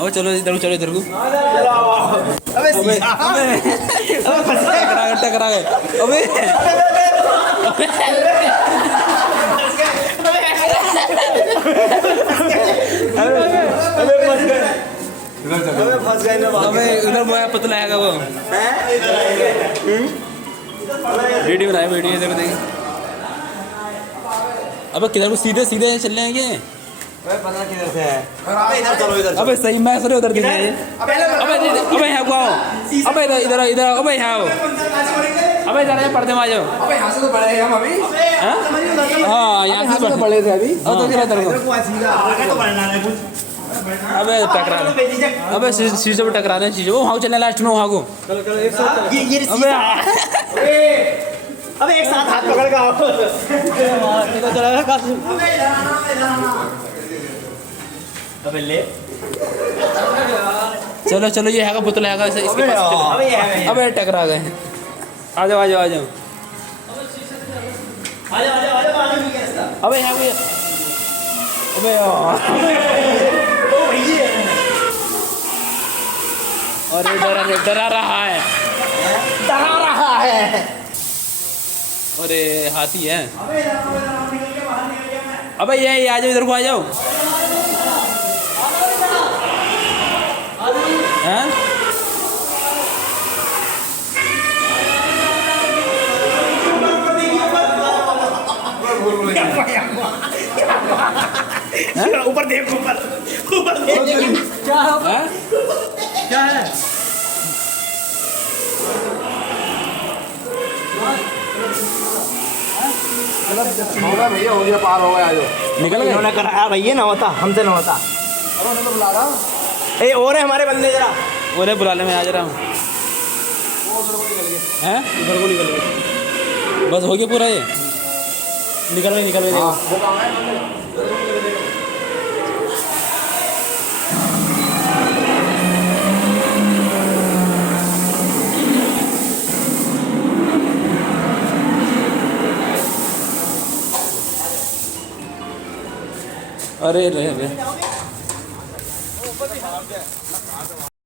अब चलो इधर को, चलो इधर को। अबे टकरा गए। अबे फंस गए ना। अबे उधर वो पतला आएगा वो। वीडियो बनाए, वीडियो इधर देखिए। अबे किधर को, सीधे सीधे चलने हैं क्या? पता किधर से है। अबे इधर चलो, इधर। अबे सही मैं सर उधर दिख रहा है। अबे यहाँ को आओ। अबे इधर इधर इधर, अबे यहाँ आओ। अबे इधर पर्दे में आ जाओ। अबे यहाँ से तो बड़े हैं हम अभी। हाँ यहाँ से तो बड़े थे अभी। तो फिर इधर को। अबे टकरा, अबे शीशे पे टकरा रहे, शीशे वो वहाँ चलने लास्ट में, वहाँ को। चलो एक साथ। अबे एक साथ हाथ पकड़ के आओ। अबे ले। चलो चलो, ये है पुतला है इसके पास चलो। अबे टकरा गए। आ जाओ आ जाओ आ जाओ। अबे यहाँ पे, अबे अरे डरा रहा है। अरे हाथी है। अबे ये आ जाओ, इधर को आ जाओ। हैं? ऊपर देख, ऊपर देख। क्या है? क्या है? भैया हो गया, पार हो गया। आ जाओ। निकल गए। इन्होंने कराया भैया, ना होता हमसे ना होता। अरे उन्हें तो बुला रहा। ए और है हमारे बंदे जरा। बोले बुला ले, मैं आ जा रहा हूँ। हैं? इधर को निकल गए। बस हो गया पूरा ये। निकल गए निकल गए। वो काम है। अरे रे रे